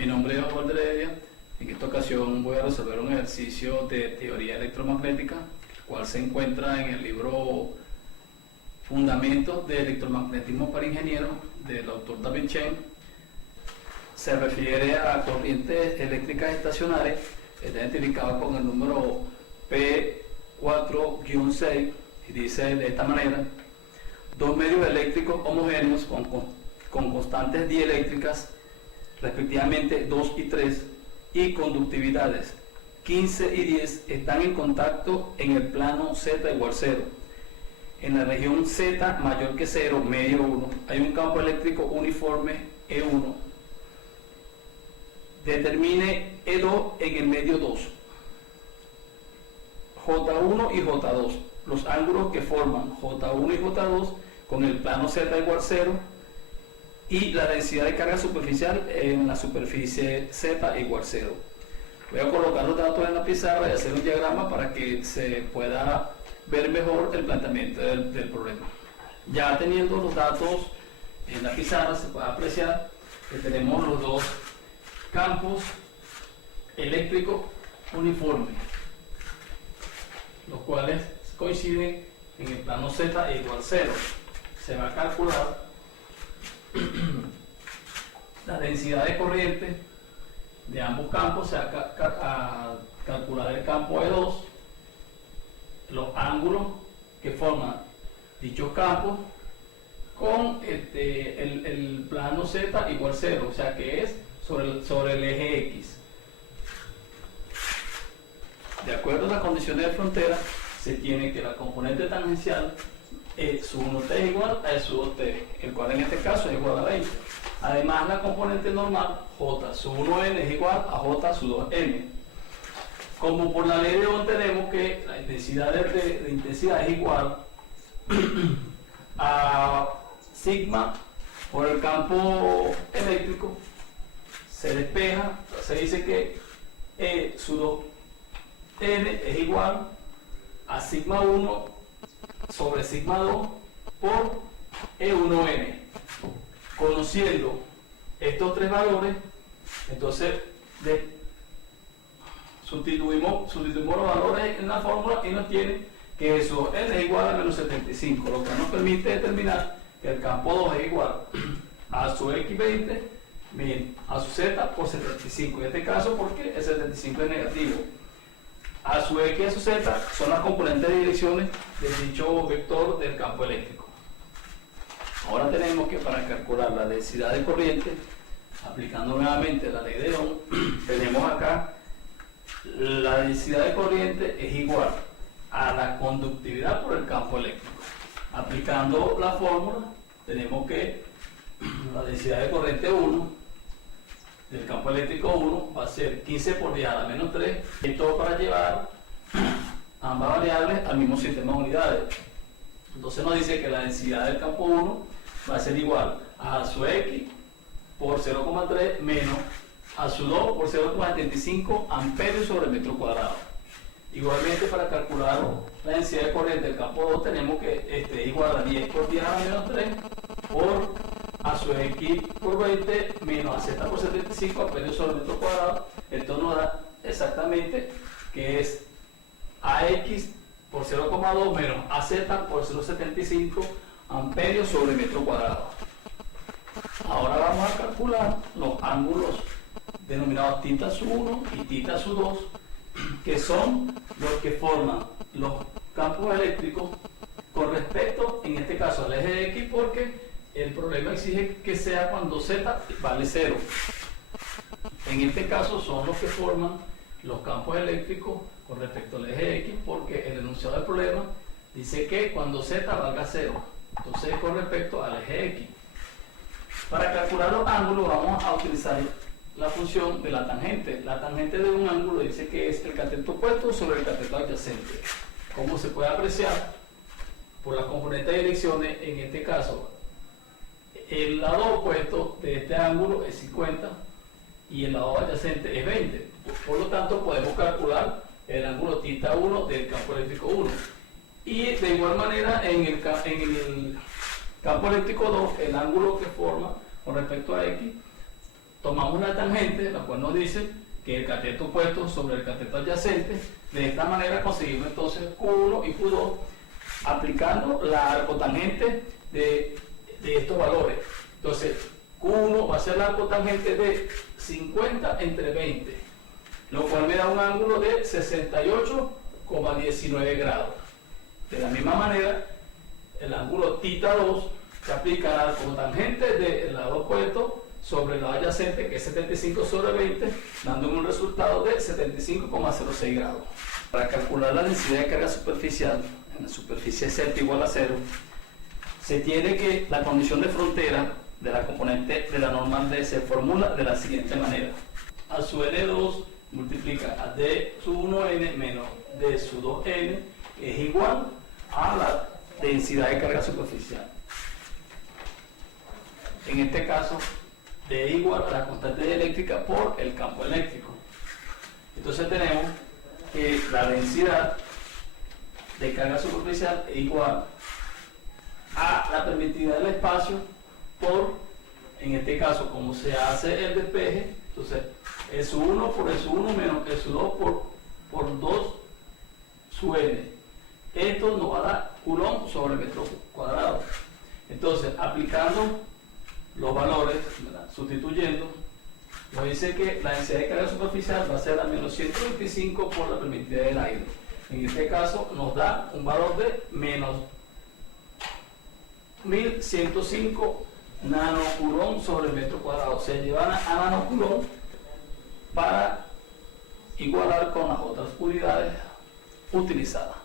Mi nombre es Osvaldo Heredia. En esta ocasión voy a resolver un ejercicio de teoría electromagnética, el cual se encuentra en el libro Fundamentos de Electromagnetismo para Ingenieros del autor David Chen. Se refiere a corrientes eléctricas estacionarias, está identificado con el número P4-6 y dice de esta manera: dos medios eléctricos homogéneos con constantes dieléctricas respectivamente 2 y 3 y conductividades 15 y 10 están en contacto en el plano Z igual 0. En la región Z mayor que 0, medio 1, hay un campo eléctrico uniforme E1. Determine E2 en el medio 2. J1 y J2, los ángulos que forman J1 y J2 con el plano Z igual 0, y la densidad de carga superficial en la superficie Z igual 0. Voy a colocar los datos en la pizarra y hacer un diagrama para que se pueda ver mejor el planteamiento del problema. Ya teniendo los datos en la pizarra, se puede apreciar que tenemos los dos campos eléctricos uniformes, los cuales coinciden en el plano Z igual 0. Se va a calcular la densidad de corriente de ambos campos. Se va a calcular el campo E2, los ángulos que forman dichos campos con el plano Z igual 0, o sea que es sobre el eje X. De acuerdo a las condiciones de frontera, se tiene que la componente tangencial su 1t es igual a su 2t, el cual en este caso es igual a 20. Además, la componente normal J su 1n es igual a J su 2n. Como por la ley de Ohm tenemos que la intensidad de intensidad es igual a sigma por el campo eléctrico, se despeja, se dice que E su 2n es igual a sigma 1 sobre sigma 2 por E1n. Conociendo estos tres valores, entonces sustituimos los valores en la fórmula y nos tiene que eso n es igual a menos 75, lo que nos permite determinar que el campo 2 es igual a su x20 menos a su z por 75, en este caso porque el 75 es negativo. A su x y a su z son las componentes de direcciones de dicho vector del campo eléctrico. Ahora tenemos que, para calcular la densidad de corriente, aplicando nuevamente la ley de Ohm, tenemos acá la densidad de corriente es igual a la conductividad por el campo eléctrico. Aplicando la fórmula, tenemos que la densidad de corriente 1 del campo eléctrico 1 va a ser 15 por 10 a la menos 3, esto para llevar ambas variables al mismo sistema de unidades. Entonces nos dice que la densidad del campo 1 va a ser igual a su x por 0,3 menos a su 2 por 0,75 amperios sobre el metro cuadrado. Igualmente, para calcular la densidad de corriente del campo 2 tenemos que es igual a 10 por 10 a la menos 3 por a su x por 20 menos a z por 75 amperios sobre el metro cuadrado. Esto nos da exactamente que es ax por 0,2 menos az por 0,75 amperios sobre metro cuadrado. Ahora vamos a calcular los ángulos denominados θ sub 1 y θ sub 2, que son los que forman los campos eléctricos con respecto, en este caso, al eje X, porque el problema exige que sea cuando z vale 0. En este caso son los que forman los campos eléctricos con respecto al eje X, porque el enunciado del problema dice que cuando z valga 0, entonces con respecto al eje X. Para calcular los ángulos vamos a utilizar la función de la tangente. La tangente de un ángulo dice que es el cateto opuesto sobre el cateto adyacente. Como se puede apreciar por la componente de direcciones, en este caso el lado opuesto de este ángulo es 50 y el lado adyacente es 20. Por lo tanto, podemos calcular el ángulo θ1 del campo eléctrico 1. Y de igual manera, en el campo eléctrico 2, el ángulo que forma con respecto a X tomamos la tangente, la cual nos dice que el cateto puesto sobre el cateto adyacente. De esta manera conseguimos entonces Q1 y Q2 aplicando la arcotangente de estos valores. Entonces Q1 va a ser la arcotangente de 50 entre 20, lo cual me da un ángulo de 68,19 grados. De la misma manera, el ángulo θ2 se aplica la arcotangente del lado opuesto sobre el lado adyacente, que es 75 sobre 20, dándome un resultado de 75,06 grados. Para calcular la densidad de carga superficial en la superficie Z igual a 0, se tiene que la condición de frontera de la componente de la normal D se formula de la siguiente manera: A su N2 multiplica a D sub 1N menos D sub 2N es igual a la densidad de carga superficial. En este caso, D es igual a la constante eléctrica por el campo eléctrico. Entonces tenemos que la densidad de carga superficial es igual a la permitida del espacio por, en este caso, como se hace el despeje, entonces el sub 1 por el sub 1 menos el sub 2 por 2 sub n. Esto nos va a dar Coulomb sobre metro cuadrado. Entonces, aplicando los valores, ¿verdad?, sustituyendo, nos dice que la densidad de carga superficial va a ser a menos 125 por la permitida del aire. En este caso nos da un valor de menos 1105 nanocoulomb sobre metro cuadrado. Se llevan a nanocoulomb para igualar con las otras unidades utilizadas.